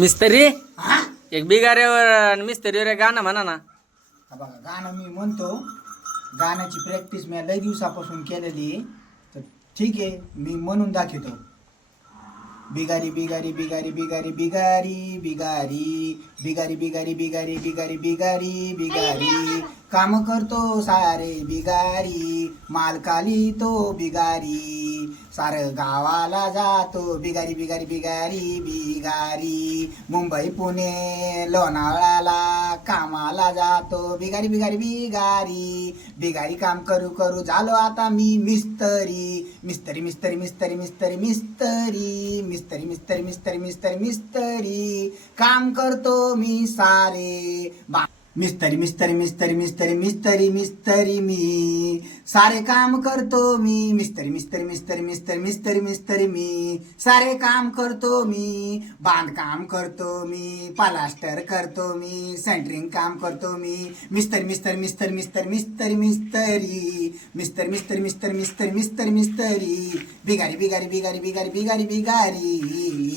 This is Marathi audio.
मिस्त्री हा एक बिगाऱ्यावर आणि मिस्त्रीवर एक गाणं म्हणा ना. हा बघा गाणं मी म्हणतो. गाण्याची प्रॅक्टिस मी लय दिवसापासून केलेली आहे. तर ठीक आहे मी म्हणून दाखवतो. बिगारी बिगारी बिगारी बिगारी बिगारी बिगारी बिगारी बिगारी बिगारी बिगारी बिगारी बिगारी काम करतो सारे बिगारी मालकाली तो बिगारी सार गावाला जातो बिगारी बिगारी बिगारी बिगारी मुंबई पुणे लोणावळ्याला कामाला जातो बिगारी बिगारी बिगारी बिगारी काम करू करू झालो आता मी मिस्तरी मिस्तरी मिस्तरी मिस्तरी मिस्तरी मिस्तरी मिस्तरी मिस्तरी मिस्तरी मिस्तरी मिस्तरी काम करतो मी सारे मिस्तरी मिस्तरी मिस्तरी मिस्तरी मिस्तरी मिस्तरी मी सारे काम करतो मी मिस्तरी मिस्तरी मिस्तरी मिस्तरी मिस्तरी मिस्तरी मी सारे काम करतो मी बांधकाम करतो मी प्लास्टर करतो मी सेंटरिंग काम करतो मी मिस्तरी मिस्तरी मिस्तरी मिस्तरी मिस्तरी मिस्तरी मिस्तरी मिस्तरी मिस्तरी मिस्तरी मिस्तरी मिस्तरी बिगारी बिगारी बिगारी बिगारी बिगारी बिगारी